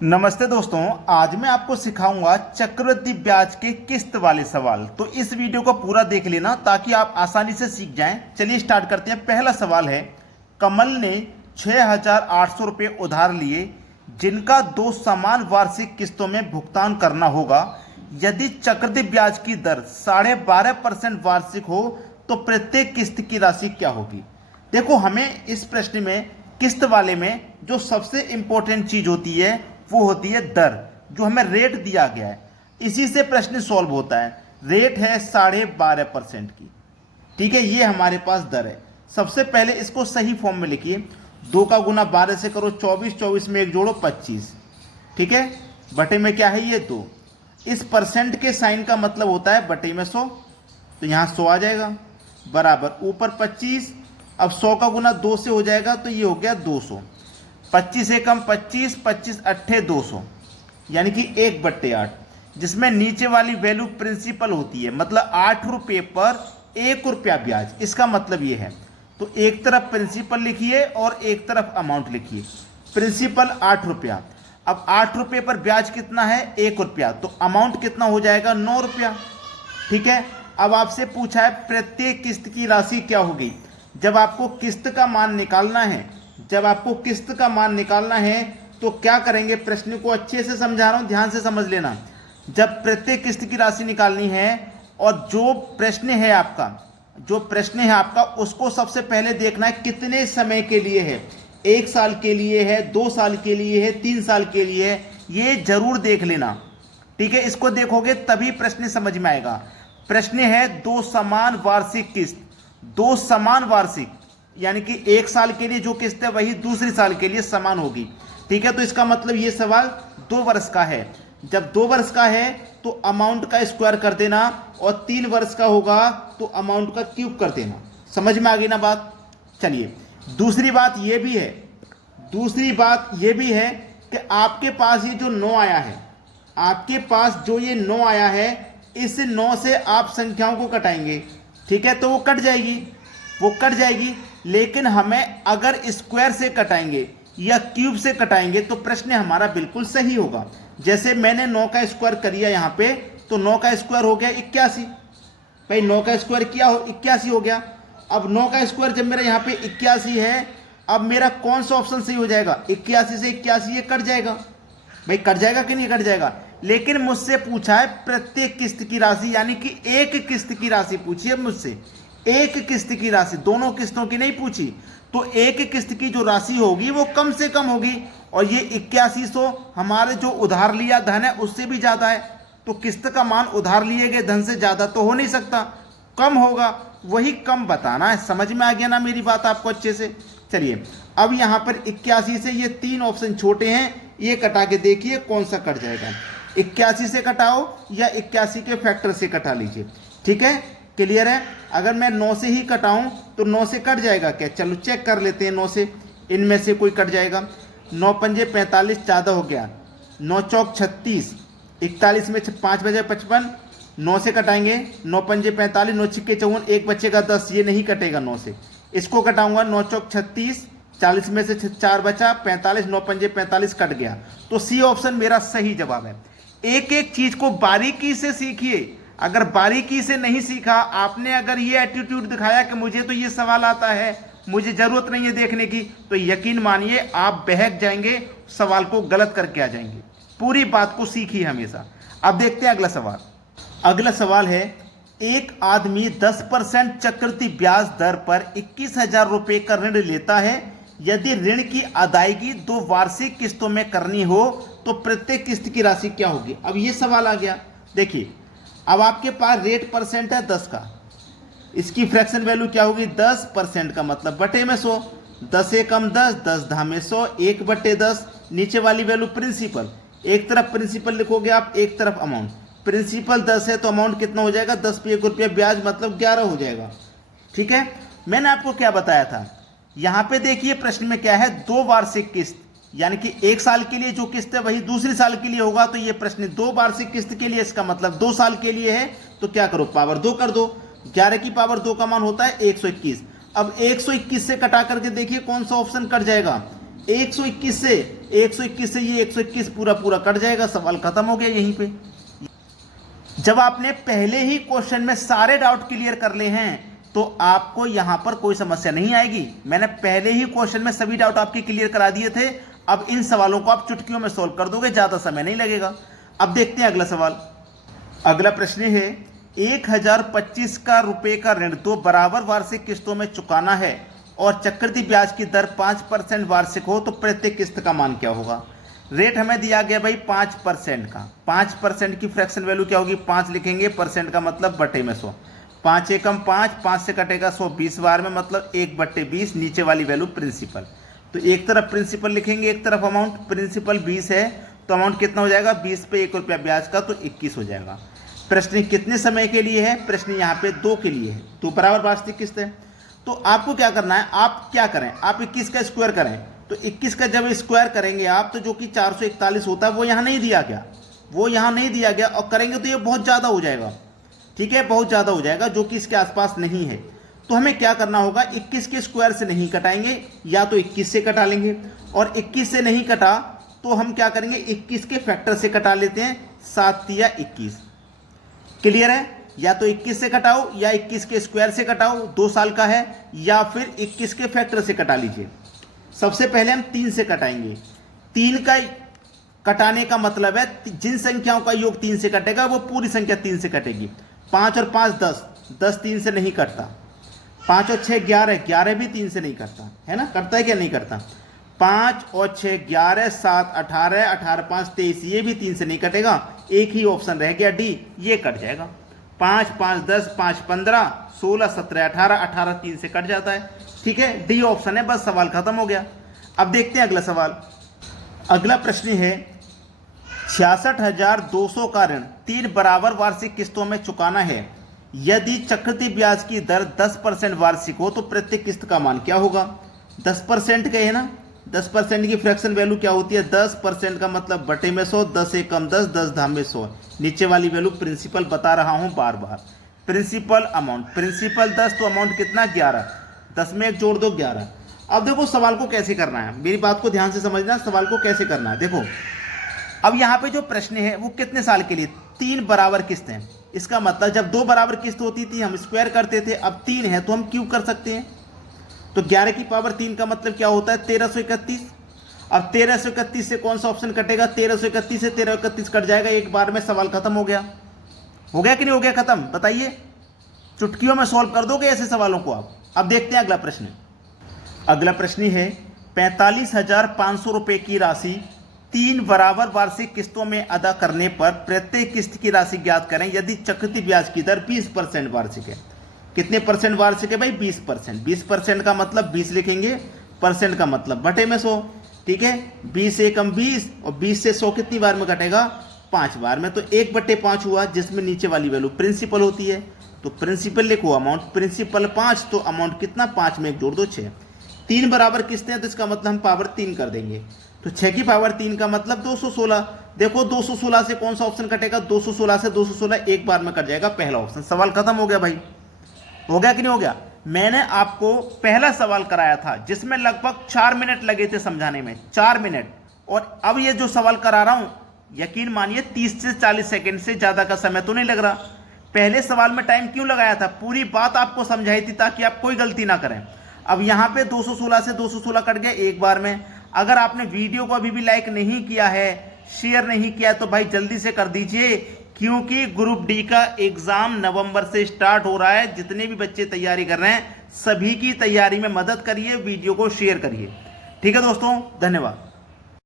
नमस्ते दोस्तों। आज मैं आपको सिखाऊंगा चक्रवृद्धि ब्याज के किस्त वाले सवाल। तो इस वीडियो को पूरा देख लेना ताकि आप आसानी से सीख जाएं। चलिए स्टार्ट करते हैं। पहला सवाल है, कमल ने 6,800 रुपये उधार लिए जिनका 2 समान वार्षिक किस्तों में भुगतान करना होगा। यदि चक्रवृद्धि ब्याज की दर 12.5% वार्षिक हो तो प्रत्येक किस्त की राशि क्या होगी। देखो, हमें इस प्रश्न में किस्त वाले में जो सबसे इंपॉर्टेंट चीज होती है वो होती है दर, जो हमें रेट दिया गया है। इसी से प्रश्न सॉल्व होता है। रेट है 12.5% की, ठीक है। ये हमारे पास दर है। सबसे पहले इसको सही फॉर्म में लिखिए। 2 का गुना 12 से करो 24, 24 में 1 जोड़ो 25, ठीक है। बटे में क्या है, ये 2। इस परसेंट के साइन का मतलब होता है बटे में 100, तो यहाँ 100 आ जाएगा बराबर ऊपर 25। अब 100 का गुना 2 से हो जाएगा तो ये हो गया 200। 25 से कम 25, 25 अट्ठे 200, यानी कि 1/8, जिसमें नीचे वाली वैल्यू प्रिंसिपल होती है। मतलब 8 रुपये पर 1 रुपया ब्याज, इसका मतलब ये है। तो एक तरफ प्रिंसिपल लिखिए और एक तरफ अमाउंट लिखिए। प्रिंसिपल 8 रुपया। अब 8 रुपये पर ब्याज कितना है, 1 रुपया, तो अमाउंट कितना हो जाएगा, 9 रुपया, ठीक है। अब आपसे पूछा है प्रत्येक किस्त की राशि क्या होगी। जब आपको किस्त का मान निकालना है, तो क्या करेंगे, प्रश्न को अच्छे से समझा रहा हूं, ध्यान से समझ लेना। जब प्रत्येक किस्त की राशि निकालनी है और जो प्रश्न है आपका उसको सबसे पहले देखना है कितने समय के लिए है। 1 साल के लिए है, 2 साल के लिए है, 3 साल के लिए है, ये जरूर देख लेना, ठीक है। इसको देखोगे तभी प्रश्न समझ में आएगा। प्रश्न है 2 समान वार्षिक किस्त, 2 समान वार्षिक, यानी कि 1 साल के लिए जो किस्त है वही दूसरी साल के लिए समान होगी, ठीक है। तो इसका मतलब ये सवाल 2 वर्ष का है। जब 2 वर्ष का है तो अमाउंट का स्क्वायर कर देना, और 3 वर्ष का होगा तो अमाउंट का क्यूब कर देना। समझ में आ गई ना बात। चलिए, दूसरी बात ये भी है कि आपके पास ये जो 9 आया है, इस 9 से आप संख्याओं को कटाएंगे, ठीक है। तो वो कट जाएगी, लेकिन हमें अगर स्क्वायर से कटाएंगे या क्यूब से कटाएंगे तो प्रश्न हमारा बिल्कुल सही होगा। जैसे मैंने 9 का स्क्वायर करिए यहाँ पे, तो 9 का स्क्वायर हो गया 81। भाई 9 का स्क्वायर किया हो 81 हो गया। अब 9 का स्क्वायर जब मेरा यहाँ पे 81 है, अब मेरा कौन सा ऑप्शन सही हो जाएगा, 81 से 81 ये कट जाएगा। भाई कट जाएगा कि नहीं कट जाएगा। लेकिन मुझसे पूछा है प्रत्येक किस्त की राशि, यानी कि एक किस्त की राशि पूछी है मुझसे, एक किस्त की राशि, दोनों किस्तों की नहीं पूछी। तो एक किस्त की जो राशि होगी वो कम से कम होगी, और ये 8100 हमारे जो उधार लिया धन है उससे भी ज्यादा है। तो किस्त का मान उधार लिए गए धन से ज्यादा तो हो नहीं सकता, कम होगा, वही कम बताना है। समझ में आ गया ना मेरी बात आपको अच्छे से। चलिए, अब यहाँ पर 81 से ये 3 ऑप्शन छोटे हैं, ये कटा के देखिए कौन सा कट जाएगा। 81 से कटाओ या 81 के फैक्टर से कटा लीजिए, ठीक है। क्लियर है। अगर मैं 9 से ही कटाऊं तो 9 से कट जाएगा क्या, चलो चेक कर लेते हैं। 9 से इनमें से कोई कट जाएगा। 9 पंजे 45, 14 हो गया। 9 चौक 36, 41 में 5 बजे 55, 9 से कटाएंगे। 9 पंजे 45, 9 छिक्के 54, 1 बचेगा 10, ये नहीं कटेगा 9 से। इसको कटाऊंगा, 9 चौक 36, 40 में से 4 बचा 45, 9 पंजे 45 कट गया। तो सी ऑप्शन मेरा सही जवाब है। एक एक चीज को बारीकी से सीखिए। अगर बारीकी से नहीं सीखा आपने, अगर ये एटीट्यूड दिखाया कि मुझे तो ये सवाल आता है, मुझे जरूरत नहीं है देखने की, तो यकीन मानिए आप बहक जाएंगे, सवाल को गलत करके आ जाएंगे। पूरी बात को सीखिए हमेशा। अब देखते हैं अगला सवाल है, एक आदमी 10% चक्रवृद्धि ब्याज दर पर 21,000 रुपये का ऋण लेता है। यदि ऋण की अदायगी 2 वार्षिक किस्तों में करनी हो तो प्रत्येक किस्त की राशि क्या होगी। अब ये सवाल आ गया। देखिए, अब आपके पास रेट परसेंट है 10 का, इसकी फ्रैक्शन वैल्यू क्या होगी, 10% का मतलब बटे में 100, 10 से कम 10, 10 धामे 100, 1/10। नीचे वाली वैल्यू प्रिंसिपल, एक तरफ प्रिंसिपल लिखोगे आप, एक तरफ अमाउंट। प्रिंसिपल 10 है तो अमाउंट कितना हो जाएगा, 10 पे 1 रुपया ब्याज, मतलब 11 हो जाएगा, ठीक है। मैंने आपको क्या बताया था, यहां पे देखिए प्रश्न में क्या है, 2 वार्षिक किस्त, यानी कि 1 साल के लिए जो किस्त है वही दूसरी साल के लिए होगा। तो ये प्रश्न 2 वार्षिक किस्त के लिए, इसका मतलब 2 साल के लिए है। तो क्या करो, पावर 2 कर दो। 11 की पावर 2 का मान होता है 121। अब 121 से कटा करके देखिए कौन सा ऑप्शन कट जाएगा, 121 से ये 121 पूरा पूरा कट जाएगा, सवाल खत्म हो गया यहीं पे। जब आपने पहले ही क्वेश्चन में सारे डाउट क्लियर कर ले हैं तो आपको यहां पर कोई समस्या नहीं आएगी। मैंने पहले ही क्वेश्चन में सभी डाउट आपके क्लियर करा दिए थे। अब इन सवालों को आप चुटकियों में सॉल्व कर दोगे, ज्यादा समय नहीं लगेगा। अब देखते हैं अगला सवाल। अगला प्रश्न है 1025 का रुपए का ऋण 2 बराबर वार्षिक किस्तों में चुकाना है और चक्रवृद्धि ब्याज की दर 5% वार्षिक हो तो प्रत्येक किस्त का मान क्या होगा। रेट हमें दिया गया भाई 5% का। 5% की फ्रैक्शन वैल्यू क्या होगी, 5 लिखेंगे, परसेंट का मतलब बटे में 100। 5 एकम 5, 5 से कटेगा 100 20 बार में, मतलब 1/20। नीचे वाली वैल्यू प्रिंसिपल, तो एक तरफ प्रिंसिपल लिखेंगे, एक तरफ अमाउंट। प्रिंसिपल 20 है तो अमाउंट कितना हो जाएगा, 20 पे 1 रुपया ब्याज का, तो 21 हो जाएगा। प्रश्न कितने समय के लिए है, प्रश्न यहाँ पे 2 के लिए है, 2 बराबर वार्षिक किस्त है। तो आपको क्या करना है, आप क्या करें, आप 21 का स्क्वायर करें। तो 21 का जब स्क्वायर करेंगे आप तो जो कि 441 होता है वो यहाँ नहीं दिया गया, वो यहाँ नहीं दिया गया, और करेंगे तो ये बहुत ज़्यादा हो जाएगा। ठीक है, बहुत ज़्यादा हो जाएगा, जो कि इसके आसपास नहीं है। तो हमें क्या करना होगा, 21 के स्क्वायर से नहीं कटाएंगे, या तो 21 से कटा लेंगे, और 21 से नहीं कटा तो हम क्या करेंगे, 21 के फैक्टर से कटा लेते हैं, 7 तिया 21। क्लियर है, या तो 21 से कटाओ या 21 के स्क्वायर से कटाओ, 2 साल का है, या फिर 21 के फैक्टर से कटा लीजिए। सबसे पहले हम 3 से कटाएंगे। 3 का कटाने का मतलब है जिन संख्याओं का योग 3 से कटेगा वो पूरी संख्या 3 से कटेगी। 5 और 5 10, 10 3 से नहीं कटता। 5 और 6 11, 11 भी 3 से नहीं कटता, है ना, करता है क्या, नहीं करता। 5 और 6 11, 7 18, 18 5 23, ये भी 3 से नहीं कटेगा। एक ही ऑप्शन रह गया डी, ये कट जाएगा। 5 5 10, 5 15, 16 17 18, 18 3 से कट जाता है। ठीक है, डी ऑप्शन है, बस सवाल खत्म हो गया। अब देखते हैं अगला सवाल। अगला प्रश्न है 66,200 का ऋण 3 बराबर वार्षिक किस्तों में चुकाना है। यदि चक्रवृद्धि ब्याज की दर 10% वार्षिक हो तो प्रत्येक किस्त का मान क्या होगा। 10% के है ना, 10% की फ्रैक्शन वैल्यू क्या होती है, 10% का मतलब बटे में 100, 10 एकम 10, 10 धाम में 100। नीचे वाली वैल्यू प्रिंसिपल बता रहा हूं बार बार। प्रिंसिपल अमाउंट, प्रिंसिपल 10 तो अमाउंट कितना 11, 10 में 1 जोड़ दो 11। अब देखो सवाल को कैसे करना है, मेरी बात को ध्यान से समझना, सवाल को कैसे करना है। देखो अब यहाँ पे जो प्रश्न है वो कितने साल के लिए, 3 बराबर किस्त हैं। इसका मतलब जब 2 बराबर किस्त होती थी हम स्क्वायर करते थे, अब 3 है तो हम क्यूब कर सकते हैं। तो 11 की पावर 3 का मतलब क्या होता है, 1331। अब 1331 से कौन सा ऑप्शन कटेगा, 1331 से 1331 कट जाएगा, एक बार में सवाल खत्म हो गया। हो गया कि नहीं हो गया खत्म, बताइए। चुटकियों में सॉल्व कर दोगे ऐसे सवालों को आप। अब देखते हैं अगला प्रश्न। अगला प्रश्न है 45,500 रुपए की राशि 3 बराबर वार्षिक किस्तों में अदा करने पर प्रत्येक किस्त की राशि ज्ञात करें यदि चक्रवृद्धि ब्याज की दर 20% वार्षिक है। कितने परसेंट वार्षिक है भाई, 20%। 20% का मतलब 20 लिखेंगे, परसेंट का मतलब बटे में 100। ठीक है, 20 एकम 20, और 20 से 100 कितनी बार में कटेगा, 5 बार में, तो 1/5 हुआ, जिसमें नीचे वाली वैल्यू प्रिंसिपल होती है। तो प्रिंसिपल लिखो, अमाउंट प्रिंसिपल 5, तो अमाउंट कितना, 5 में 1 जोड़ दो 6। 3 बराबर किस्तें हैं तो इसका मतलब हम पावर 3 कर देंगे, तो 6 की पावर 3 का मतलब 216। देखो 216 से कौन सा ऑप्शन कटेगा, 216 से 216 एक बार में कट जाएगा, पहला ऑप्शन। सवाल खत्म हो गया भाई, हो गया कि नहीं हो गया। मैंने आपको पहला सवाल कराया था जिसमें लगभग 4 मिनट लगे थे समझाने में, 4 मिनट, और अब ये जो सवाल करा रहा हूं यकीन मानिए 30 से 40 सेकंड से ज्यादा का समय तो नहीं लग रहा। पहले सवाल में टाइम क्यों लगाया था, पूरी बात आपको समझाई थी ताकि आप कोई गलती ना करें। अब यहां पे 216 से 216 कट गए एक बार में। अगर आपने वीडियो को अभी भी लाइक नहीं किया है, शेयर नहीं किया, तो भाई जल्दी से कर दीजिए, क्योंकि ग्रुप डी का एग्जाम नवंबर से स्टार्ट हो रहा है। जितने भी बच्चे तैयारी कर रहे हैं सभी की तैयारी में मदद करिए, वीडियो को शेयर करिए। ठीक है दोस्तों, धन्यवाद।